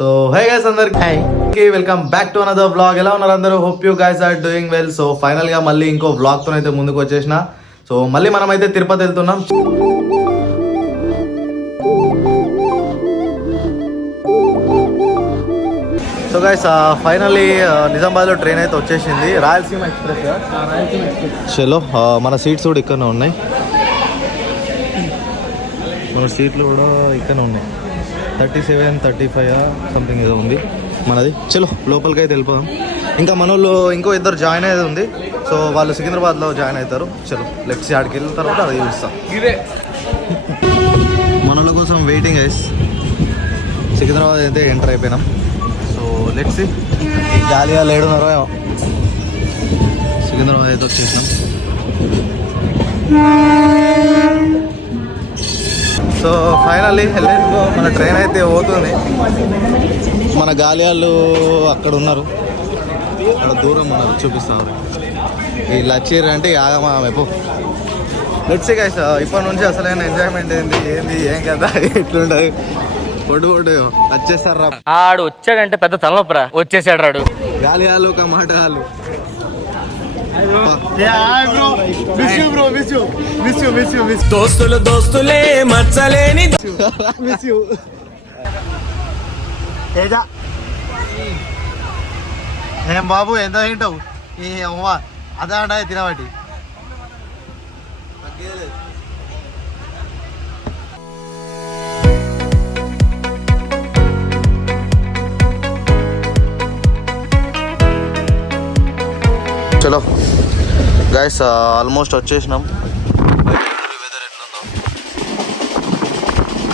So hi guys అందరికి welcome back to another blog ఎలా ఉన్నారు అందరూ? Hope you guys are doing well so ఫైనల్గా మళ్ళీ ఇంకో బ్లాగ్తో అయితే ముందుకు వచ్చేసిన. సో మళ్ళీ మనం అయితే తిరుపతి వెళ్తున్నాం. సో గైస్ ఫైనల్లీ నిజామాబాద్లో ట్రైన్ అయితే వచ్చేసింది. రాయలసీమ ఎక్స్ప్రెస్ చలో ఆ, మన సీట్స్ కూడా ఇక్కడనే ఉన్నాయి. మన సీట్లు కూడా ఇక్కడనే ఉన్నాయి. Thirty seven thirty five something ఏదో ఉంది. మనది. చలో లోపలికి అయితే వెళ్ళిపోదాం. ఇంకా మన వాళ్ళు ఇంకో ఇద్దరు జాయిన్ అయ్యేది ఉంది. సో వాళ్ళు సికింద్రాబాద్లో జాయిన్ అవుతారు. చలో లెట్స్ ఆడికి వెళ్ళిన తర్వాత అది చూస్తాం. మన వాళ్ళ కోసం వెయిటింగ్ ఐస్ సికింద్రాబాద్ అయితే ఎంటర్ అయిపోయినాం. సో లెట్స్ గాలిగా లేడున్నారో సికింద్రాబాద్ అయితే వచ్చేసినాం. సో ఫైనల్లీ మన ట్రైన్ అయితే పోతుంది. మన గాలియాళ్ళు అక్కడ ఉన్నారు. అక్కడ దూరం ఉన్నారు వీళ్ళు వచ్చారు అంటే ఆగమా ఎప్పు లెట్స్ గైస్ ఇప్పటి నుంచి అసలైన ఎంజాయ్మెంట్ ఏంది ఏంది ఏం కదా ఎట్లుంటది? పొడు పొడు వచ్చేస్తారు రా. ఆడు వచ్చాడంటే పెద్ద తలనొప్పరా? వచ్చేసాడు రాడు. గాలియాలు ఒక మాట వాళ్ళు దోస్తులు దోస్తులే మచ్చలేని ఏం బాబు ఎంత తింటావు? ఈ అవ్వ అదా అంట తినబట్టి. చలో. గైస్ ఆల్మోస్ట్ వచ్చేసినాం. వెదర్ ఎట్లుందో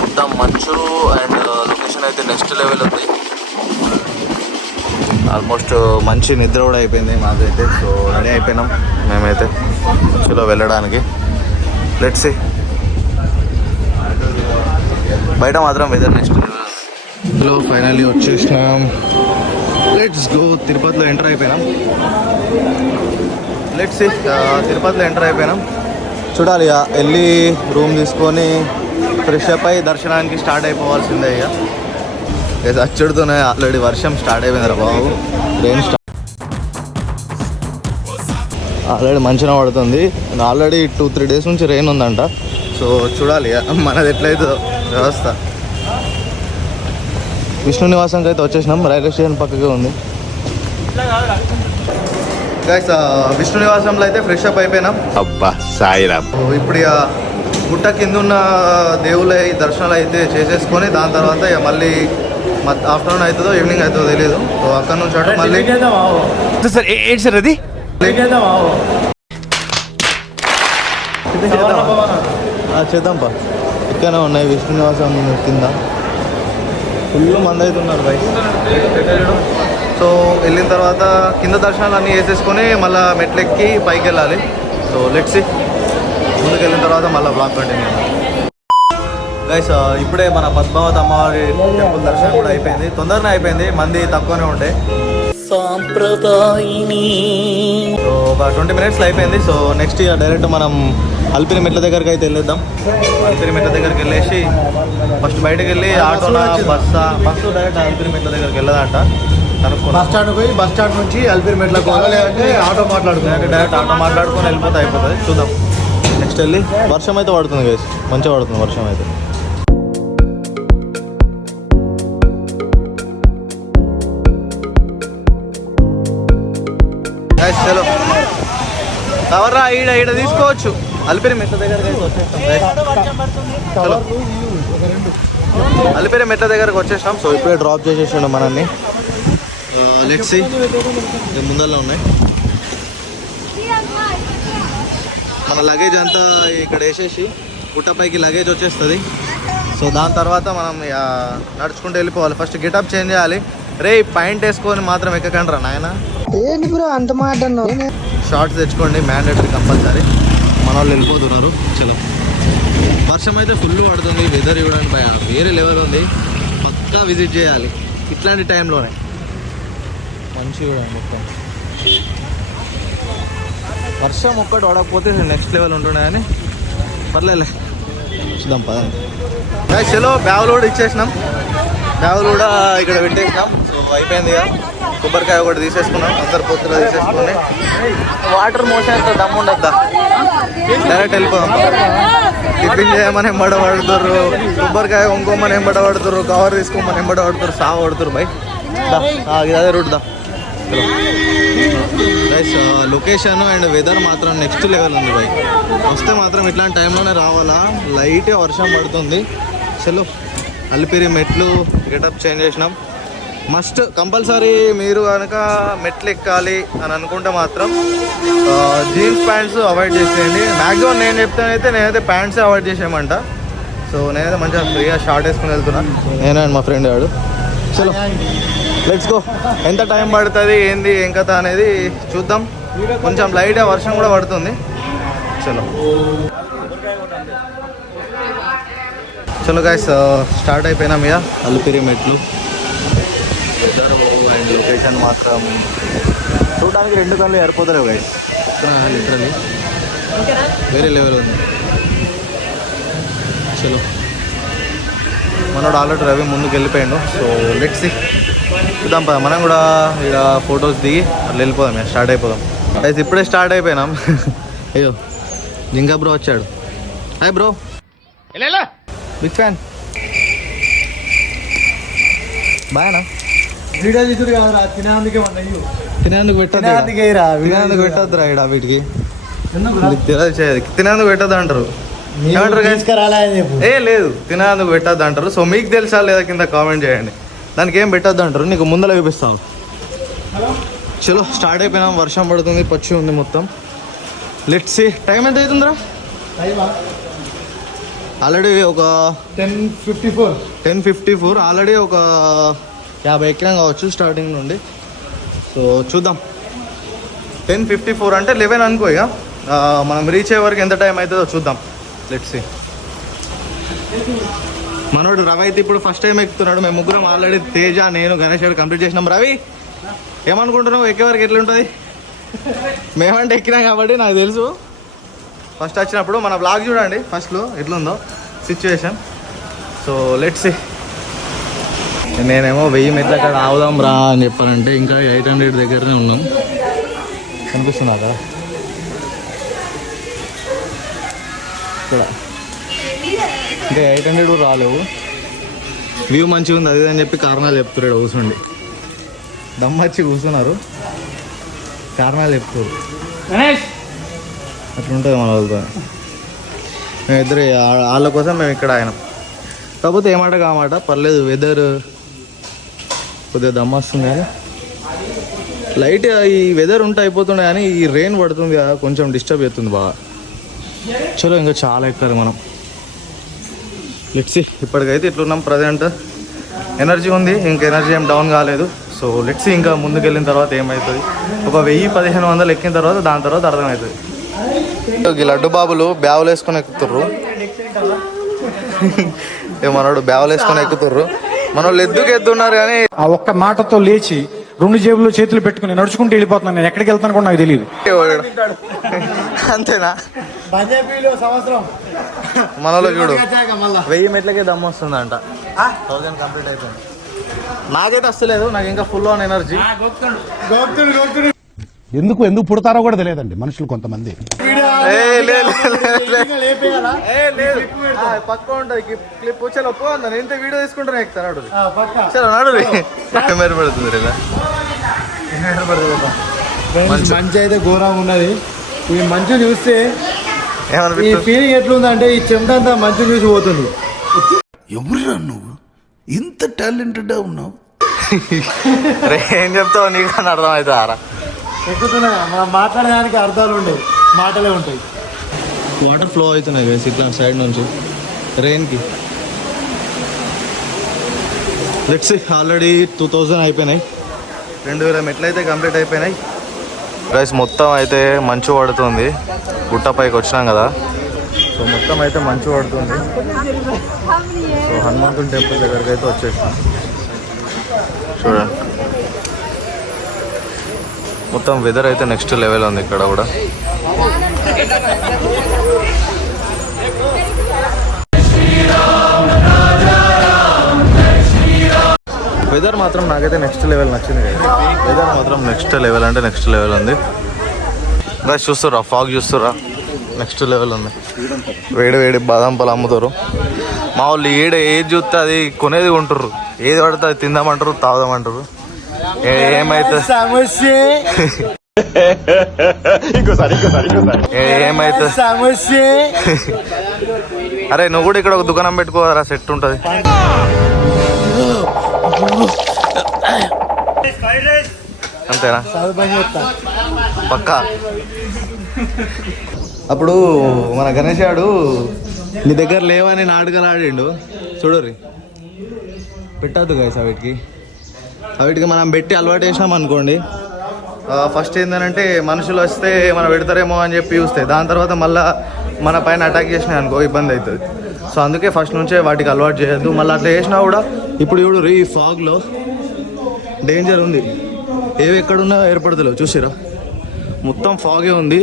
మొత్తం మంచు అండ్ లొకేషన్ అయితే నెక్స్ట్ లెవెల్ ఉంది. ఆల్మోస్ట్ మంచి నిద్ర కూడా అయిపోయింది మాకైతే. సో రెడీ అయిపోయినాం మేమైతే చలో వెళ్ళడానికి. లెట్స్ బయట మాత్రం వెదర్ నెక్స్ట్ హలో ఫైనల్లీ వచ్చేసినాం. లెట్స్ గో తిరుపతిలో ఎంటర్ అయిపోయినాం. లెట్స్ తిరుపతిలో ఎంటర్ అయిపోయినాం. చూడాలి ఇక వెళ్ళి రూమ్ తీసుకొని ఫ్రెష్ అప్ అయి దర్శనానికి స్టార్ట్ అయిపోవాల్సిందే ఇక. ఇక అచ్చుడుతోనే ఆల్రెడీ వర్షం స్టార్ట్ అయిపోయింది రా బాబు. రెయిన్ స్టార్ట్ ఆల్రెడీ మంచిగా పడుతుంది. ఆల్రెడీ టూ త్రీ డేస్ నుంచి రెయిన్ ఉందంట. సో చూడాలి ఇక మనది ఎట్లయితే వ్యవస్థ. విష్ణు నివాసంకి అయితే వచ్చేసినాం. రైల్వే స్టేషన్ పక్కకే ఉంది. గైస్ విష్ణు నివాసంలో అయితే ఫ్రెష్ అప్ అయిపోయినాం. అబ్బా సాయిరామ్ సో ఇప్పుడు ఇక గుట్ట కింద ఉన్న దేవుళ్ళ దర్శనాలు అయితే చేసేసుకొని దాని తర్వాత ఇక మళ్ళీ ఆఫ్టర్నూన్ అవుతుందో ఈవినింగ్ అవుతుందో తెలియదు సో అక్కడ నుంచి అటు మళ్ళీ సార్ ఏంటి సార్ అది? ఆ, చేద్దాం పా. ఇక్కడనే ఉన్నాయి విష్ణు నివాసం కింద. ఫుల్ మంది అయితే ఉన్నారు బయట సో వెళ్ళిన తర్వాత కింద దర్శనాలు అన్నీ వేసేసుకొని మళ్ళీ మెట్లెక్కి పైకి వెళ్ళాలి. సో లెట్స్ ముందుకు వెళ్ళిన తర్వాత మళ్ళీ బ్లాక్ కంటిన్యూ గైస్ ఇప్పుడే మన పద్మావతి అమ్మవారి టెంపుల్ దర్శనం కూడా అయిపోయింది. తొందరనే అయిపోయింది. మంది తక్కువనే ఉండే. సో ఒక ట్వంటీ మినిట్స్లో అయిపోయింది. సో నెక్స్ట్ ఇక డైరెక్ట్ మనం అల్పిరి మెట్ల దగ్గరికి అయితే వెళ్ళేద్దాం. అల్పిరి మెట్ల దగ్గరికి వెళ్ళేసి ఫస్ట్ బయటకు వెళ్ళి ఆటోనా బస్సా? బస్సు డైరెక్ట్ అల్పిరి మెట్ల దగ్గరికి వెళ్ళదంట. బస్ స్టాండ్ పోయి బస్ స్టాండ్ నుంచి అల్పిరి మెట్లకు పోవాలి లేదంటే ఆటో మాట్లాడుకున్నాను డైరెక్ట్ ఆటో మాట్లాడుకొని వెళ్ళిపోతే అయిపోతుంది. చూద్దాం. నెక్స్ట్ వెళ్ళి. వర్షం అయితే పడుతుంది గైస్ మంచిగా పడుతుంది వర్షం అయితే. చలో కవర్రా ఈడ ఈడ తీసుకోవచ్చు. అలిపిరి మెట్ల దగ్గరకు వచ్చేస్తాం. అలిపిరి మెట్ల దగ్గరకు వచ్చేసాం. సో ఇప్పుడే డ్రాప్ చేసేసిండు మనల్ని. లెట్స్ ముందల్లో ఉన్నాయి. మన లగేజ్ అంతా ఇక్కడ వేసేసి గుట్టపైకి లగేజ్ వచ్చేస్తుంది. సో దాని తర్వాత మనం నడుచుకుంటూ వెళ్ళిపోవాలి. ఫస్ట్ గెటప్ చేంజ్ చేయాలి. రే పాయింట్ వేసుకొని మాత్రం ఎక్కకండి రా నాయన? ఏంటి బ్రో అంత మాట షార్ట్స్ తెచ్చుకోండి. మ్యాండేటరీ కంపల్సరీ మన వాళ్ళు వెళ్ళిపోతున్నారు. చలో. వర్షం అయితే ఫుల్ పడుతుంది. వెదర్ ఇవ్వడానికి భయ. వేరే లెవెల్ ఉంది. పక్కా విజిట్ చేయాలి. ఇట్లాంటి టైంలోనే మంచిగా మొత్తం. వర్షం ఒక్కటి ఓడకపోతే నెక్స్ట్ లెవెల్ ఉంటున్నాయని కానీ చూద్దాం పదండి చలో బ్యాగులు కూడా ఇచ్చేసినాం. బ్యాగులు కూడా ఇక్కడ పెట్టేసినాం. సో అయిపోయింది ఇక. కొబ్బరికాయ ఒకటి తీసేసుకున్నాం. అందరు పొత్తులో తీసేసుకుని. వాటర్ మోషన్ ఎంత దమ్ము ఉండద్దా? డైరెక్ట్ వెళ్ళిపోదాం. టిఫిన్ చేయమని ఎంబడ పడుతుర్రు. కొబ్బరికాయ ఇంకోమని ఎంబడ పడుతుర్రు. కవర్ తీసుకోమని ఎంబడ పడుతుర్రు. సాగు పడుతురు బై. దా అదే రూట్ దా. గైస్ లొకేషన్ అండ్ వెదర్ మాత్రం నెక్స్ట్ లెవెల్ ఉంది బై వస్తే మాత్రం ఇట్లాంటి టైంలోనే రావాలా? లైట్ వర్షం పడుతుంది. చలో అలిపిరి మెట్లు గెటప్ చేంజ్ చేసినాం. మస్ట్ కంపల్సరీ మీరు కనుక మెట్లు ఎక్కాలి అని అనుకుంటే మాత్రం జీన్స్ ప్యాంట్స్ అవాయిడ్ చేసేయండి. మ్యాక్సిమం నేను చెప్తానైతే నేనైతే ప్యాంట్సే అవాయిడ్ చేసేయమంట. సో నేనైతే మంచిగా ఫ్రీగా షార్ట్ వేసుకుని వెళ్తున్నాను నేను అండ్ మా ఫ్రెండ్ వాడు చలో. లెట్స్ గో ఎంత టైం పడుతుంది ఏంది ఏం కథ అనేది చూద్దాం. కొంచెం లైట్ వర్షం కూడా పడుతుంది. చలో. చలో గాయస్ స్టార్ట్ అయిపోయినాం ఇక. అల్లిపిరి మెట్లు అండ్ లొకేషన్ మాత్రం చూడడానికి రెండు కళ్ళు సరిపోతలేవు గైస్ లిటరలీ వేరే లెవెల్ ఉంది. చలో. మనోడు ఆల్రెడీ రవి ముందుకు వెళ్ళిపోయాడు. సో లెట్స్ సి చూద్దాం పద మనం కూడా ఇక్కడ ఫొటోస్ దిగి అట్లా వెళ్ళిపోదాం ఇక స్టార్ట్ అయిపోదాం. అయితే ఇప్పుడే స్టార్ట్ అయిపోయినాం. అయ్యో జింకా బ్రో వచ్చాడు. Hi bro. బిగ్ ఫ్యాన్ బాయనా వీడియో తీసుడు కాదురా తినేందుకే అయ్యో తినేందుకు పెట్టద్దు రా, తినేందుకు పెట్టద్దురా ఇక్కడ వీటికి. తినేందుకు పెట్టద్దు అంటారు. ఏ లేదు తినేందుకు పెట్టద్దు అంటారు. సో మీకు తెలుసా లేదా కింద కామెంట్ చేయండి. దానికి ఏం పెట్టద్దు అంటారు? నీకు ముందర చూపిస్తాను. చలో స్టార్ట్ అయిపోయినాం. వర్షం పడుతుంది పచ్చి ఉంది మొత్తం. లెట్స్ సి టైం ఎంత అవుతుందిరా? ఆల్రెడీ ఒక ten fifty four ten fifty four already ఒక యాభై ఎక్కినాం కావచ్చు స్టార్టింగ్ నుండి. సో చూద్దాం. టెన్ ఫిఫ్టీ ఫోర్ అంటే లెవెన్ అనుకో ఇక. మనం రీచ్ అయ్యే వరకు ఎంత టైం అవుతుందో చూద్దాం. లెట్స్ సి మనోడు రవి అయితే ఇప్పుడు ఫస్ట్ టైం ఎక్కుతున్నాడు. మేము ముగ్గురం ఆల్రెడీ తేజ నేను గణేష్ గారు కంప్లీట్ చేసినాం. రవి ఏమనుకుంటున్నావు? ఎక్కే వరకు ఎట్లుంటుంది? మేమంటే ఎక్కినాం కాబట్టి నాకు తెలుసు. ఫస్ట్ వచ్చినప్పుడు మన బ్లాగ్ చూడండి. ఫస్ట్లో ఎట్లుందో సిచ్యువేషన్ సో లెట్స్ నేనేమో వెయ్యి మెట్ల అక్కడ ఆవుదాం రా అని చెప్పానంటే ఇంకా ఎయిట్ హండ్రెడ్ దగ్గరనే ఉన్నాం. కనిపిస్తున్నా ఇక్కడ. ఇంకా ఎయిట్ హండ్రెడ్ కూడా రాలేవు. వ్యూ మంచిగా ఉంది అది అని చెప్పి కారణాలు చెప్తున్నాడు కూర్చోండి. దమ్మచ్చి కూర్చున్నారు. కారణాలు చెప్తారు అట్లుంటుంది మన వాళ్ళతో. మేము ఇద్దరు వాళ్ళ కోసం మేము ఇక్కడ ఆయన కాకపోతే ఏమాట కామాట పర్లేదు వెదర్ కొద్దిగా దమ్మొస్తుంది కానీ. లైట్ ఈ వెదర్ ఉంటే అయిపోతుండే కానీ ఈ రెయిన్ పడుతుంది కదా కొంచెం డిస్టర్బ్ అవుతుంది బాగా. చలో ఇంకా చాలా ఎక్కాలి మనం. లెట్సి ఇప్పటికైతే ఇట్లున్నాం ప్రజెంట్ ఎనర్జీ ఉంది ఇంకా ఎనర్జీ ఏం డౌన్ కాలేదు. సో లెట్సి ఇంకా ముందుకు వెళ్ళిన తర్వాత ఏమవుతుంది ఒక వెయ్యి పదిహేను వందలు ఎక్కిన తర్వాత దాని తర్వాత అర్థమవుతుంది ఈ లడ్డు బాబులు బ్యాగులు వేసుకొని ఎక్కుతుర్రు. మనోడు బ్యాగులు వేసుకొని ఎక్కుతుర్రు. మనోళ్ళు ఎద్దుకు ఎద్దున్నారు కానీ? ఆ ఒక్క మాటతో లేచి రెండు జేబుల్లో చేతులు పెట్టుకుని నడుచుకుంటూ వెళ్ళిపోతున్నాను. నేను ఎక్కడికి వెళ్తాను కూడా నాకు తెలియదు అంతేనా? పంజాబీలో సంవత్సరం. మనలో చూడు. వెయ్యి మెట్లకే దమ్ము వస్తుందంట. థౌజండ్ కంప్లీట్ అయిపోయింది. నాకైతే వస్తలేదు నాకు ఇంకా ఫుల్ ఆన్ ఎనర్జీ ఎందుకు ఎందుకు పుడతారో కూడా తెలియదండి మనుషులు కొంతమంది. ఏ, లే, లే, లే, లే. లేపేయాలా ఏ లేదు. ఆ, పక్క ఉంటుంది. క్లిప్ వచ్చేలా పో నేను ఇంత వీడియో తీసుకుంటాను పక్క. చలో నాడు కెమెరా పెడుతుంది మంచి అయితే ఘోరంగా ఉన్నది. ఈ మంచు చూస్తే ఈ ఫీలింగ్ ఎట్లుందంటే ఈ చెమటంతా మంచు చూసి పోతుంది. ఎవరురా నువ్వు? ఇంత టాలెంటెడ్ ఉన్నావు. ఏం చెప్తావు? నీకు అని అర్థమవుతుందా రా ఎక్కుతున్నా మనం మాట్లాడడానికి అర్థాలు ఉండవు మాటలే ఉంటాయి. వాటర్ ఫ్లో అవుతున్నాయి వేసి ఇట్లా సైడ్ నుంచి. రెయిన్కి లెట్స్ ఆల్రెడీ టూ థౌజండ్ అయిపోయినాయి. రెండు వేల మెట్లు అయితే కంప్లీట్ అయిపోయినాయి. గైస్ మొత్తం అయితే మంచు పడుతుంది. గుట్టపైకి వచ్చినాం కదా. సో మొత్తం అయితే మంచు పడుతుంది. సో హనుమంతుని టెంపుల్ దగ్గరికి అయితే వచ్చేసాం చూడండి. మొత్తం వెదర్ అయితే నెక్స్ట్ లెవెల్ ఉంది ఇక్కడ కూడా. వెదర్ మాత్రం నాకైతే నెక్స్ట్ లెవెల్ నచ్చింది. వెదర్ మాత్రం నెక్స్ట్ లెవెల్ అంటే నెక్స్ట్ లెవెల్ ఉంది. ఇంకా చూస్తురా ఫాగ్ చూస్తురా నెక్స్ట్ లెవెల్ ఉంది. వేడి వేడి బాదం పాలు అమ్ముతారు. మా వాళ్ళు ఏడ ఏది చూస్తే అది కొనేది కొంటారు ఏది పడితే అది తిందామంటారు తాగుదామంటారు. ఏ- ఏమైతే సమస్య. ఏ- ఏమైతే సమస్య. అరే నువ్వు కూడా ఇక్కడ ఒక దుకాణం పెట్టుకోరా సెట్ ఉంటుంది. అంతేనా? పక్క? అప్పుడు మన గణేష్ నీ దగ్గర లేవని నాటకాలు ఆడిండు చూడరి పెట్టద్దు గాయస్ అవిటికి. అవిటికి మనం పెట్టి అలవాటు చేసినాం అనుకోండి. ఫస్ట్ ఏంటంటే మనుషులు వస్తే మనం పెడతారేమో అని చెప్పి చూస్తాయి. దాని తర్వాత మళ్ళీ మన పైన అటాక్ చేసినాయి అనుకో ఇబ్బంది అవుతుంది సో అందుకే ఫస్ట్ నుంచే వాటికి అలవాటు చేయొద్దు. మళ్ళీ అట్లా చేసినా కూడా ఇప్పుడు ఇప్పుడు ఈ ఫాగ్లో డేంజర్ ఉంది. ఏవి ఎక్కడున్నా ఏర్పడతలేవు. చూసిరా మొత్తం ఫాగే ఉంది.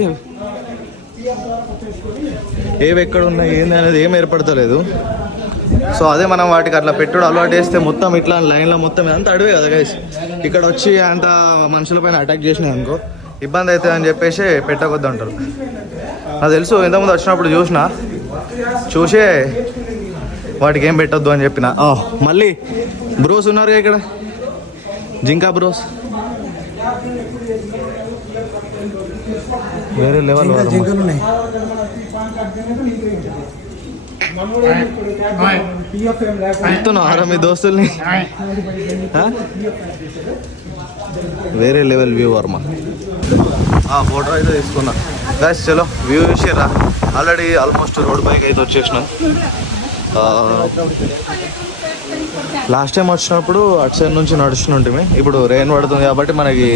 ఏవి ఎక్కడ ఉన్నాయి ఏంది అనేది ఏం ఏర్పడతలేదు. సో అదే మనం వాటికి అట్లా పెట్టుడు అలవాటు చేస్తే మొత్తం ఇట్లా లైన్లో మొత్తం అంత అడివే కదా గైస్ ఇక్కడ వచ్చి అంత మనుషుల పైన అటాక్ చేసినాయి అనుకో ఇబ్బంది అవుతుంది అని చెప్పేసి పెట్టకొద్దు అంటారు. నాకు తెలుసు ఇంతకుముందు వచ్చినప్పుడు చూసిన చూసే వాటికి ఏం పెట్టొద్దు అని చెప్పిన. మళ్ళీ బ్రోస్ ఉన్నారు ఇక్కడ. జింకా బ్రోస్. వేరే లెవెల్ జింకలు ఉన్నాయి మీ దోస్తుల్ని? వేరే లెవెల్ వ్యూ వర్మ. ఆ ఫోటో అయితే తీసుకున్నా. గాయస్ చలో వ్యూ చూసిరా ఆల్రెడీ ఆల్మోస్ట్ రోడ్ బైక్ అయితే వచ్చేసినాం. లాస్ట్ టైం వచ్చినప్పుడు అటు సైడ్ నుంచి నడుస్తుంటే ఇప్పుడు రెయిన్ పడుతుంది కాబట్టి మనకి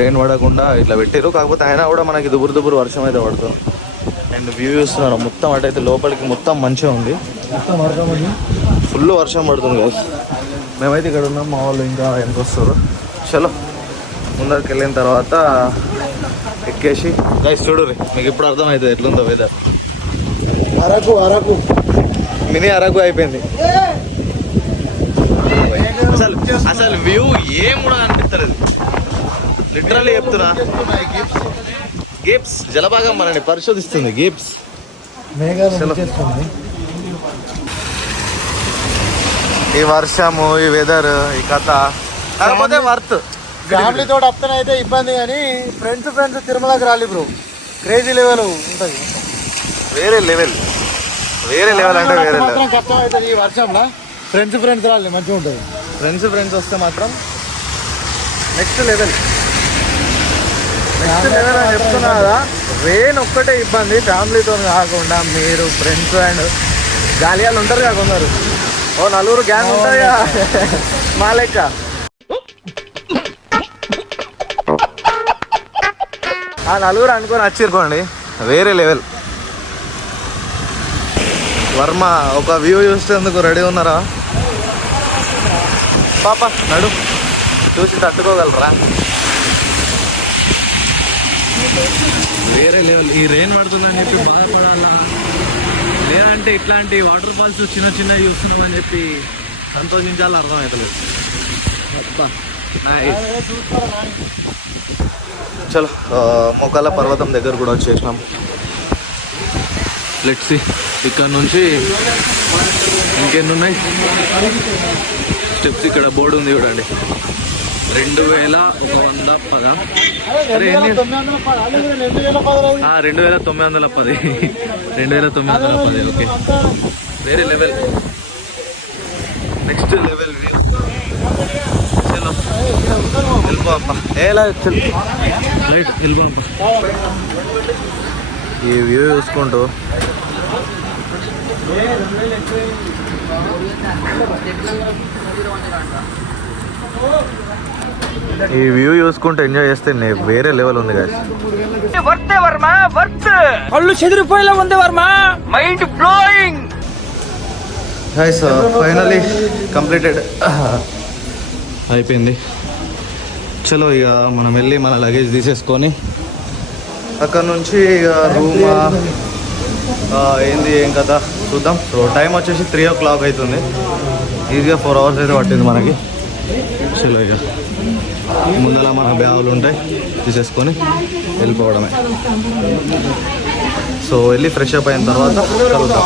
రెయిన్ పడకుండా ఇట్లా పెట్టారు కాకపోతే అయినా కూడా మనకి దుబురు దుబురు వర్షం అయితే పడుతుంది. అండ్ వ్యూ చూస్తున్నారు. మొత్తం అటైతే లోపలికి మొత్తం మంచిగా ఉంది. ఫుల్ వర్షం పడుతుంది కదా మేమైతే ఇక్కడ ఉన్నాం. మా వాళ్ళు ఇంకా ఎంత వస్తారు? చలో. ముందరికి వెళ్ళిన తర్వాత ఎక్కేసి. గైస్ చూడుర్రి. మీకు ఇప్పుడు అర్థమవుతుంది ఎట్లుందో వెదర్ అరకు అరకు. మినీ అరకు అయిపోయింది. అసలు అసలు వ్యూ ఏం కూడా అనిపిస్తలేదు. లిటరల్లీ చెప్తున్నా. గేప్స్ జలభాగం మనని పరిశోధిస్తుంది. గేప్స్ ఈ వర్షము ఈ వెదర్ ఈ కథ. కాకపోతే వర్త్ ఫ్యామిలీ తోటి అప్తన అయితే ఇబ్బంది కానీ ఫ్రెండ్స్ ఫ్రెండ్స్ తిరుమలకి రాలి బ్రో క్రేజీ లెవెల్ ఉంటుంది. వేరే లెవెల్ వేరే లెవెల్ అంటే వేరే లెవెల్ కష్టం అవుతుంది ఈ వర్షంలో. ఫ్రెండ్స్ ఫ్రెండ్స్ రాలి మంచిగా ఉంటుంది. ఫ్రెండ్స్ ఫ్రెండ్స్ వస్తే మాత్రం నెక్స్ట్ లెవెల్ నెక్స్ట్ లెవెల్ అని చెప్తున్నా కదా రెయిన్ ఒక్కటే ఇబ్బంది. ఫ్యామిలీతో కాకుండా మీరు ఫ్రెండ్స్ అండ్ గాలియాలు ఉంటారు కదా కొందరు. ఓ నలుగురు గ్యాంగ్ ఉంటుంది కదా. మా లెక్క. ఆ నలుగురు అనుకొని వచ్చిరుకోండి వేరే లెవెల్ వర్మ ఒక వ్యూ చూసేందుకు రెడీ ఉన్నారా? పాప నడు. చూసి తట్టుకోగలరా? వేరే లెవెల్ ఈ రెయిన్ పడుతుందని చెప్పి బాధపడాలా? లేదంటే ఇట్లాంటి వాటర్ ఫాల్స్ చిన్న చిన్న చూస్తున్నామని చెప్పి సంతోషించాలి అర్థమవుతలేదు. చలో ఆ, మోకాల పర్వతం దగ్గర కూడా వచ్చేసినాం. లెట్స్ ఇక్కడ నుంచి ఇంకెన్ని ఉన్నాయి స్టెప్స్ ఇక్కడ బోర్డు ఉంది చూడండి. రెండు వేల ఒక వంద పద. అరే రెండు వేల తొమ్మిది వందల పది. రెండు వేల తొమ్మిది వందల పది ఓకే. వేరే లెవెల్. Next level view. చలో. ఎలా లైట్ వెళ్ళిపో ఈ వ్యూ చూసుకుంటూ. ఈ వ్యూ చూసుకుంటూ ఎంజాయ్ చేస్తే వేరే లెవెల్ ఉంది వర్త్ వర్మ వర్త్! కళ్ళు చెదిరిపోయేలా ఉంది Varma! Mind blowing! Guys finally completed అయిపోయింది. చలో ఇక మనం వెళ్ళి మన లగేజ్ తీసేసుకొని అక్కడ నుంచి ఇక రూమ్ ఏంది ఏం కదా చూద్దాం. టైం వచ్చేసి త్రీ ఓ క్లాక్ అవుతుంది ఈజీగా ఫోర్ అవర్స్ అయితే పట్టింది మనకి. చలో ఇక ముందర మన బ్యాగులు ఉంటాయి. తీసేసుకొని వెళ్ళిపోవడమే. సో వెళ్ళి ఫ్రెష్ అప్ అయిన తర్వాత కలుగుతాం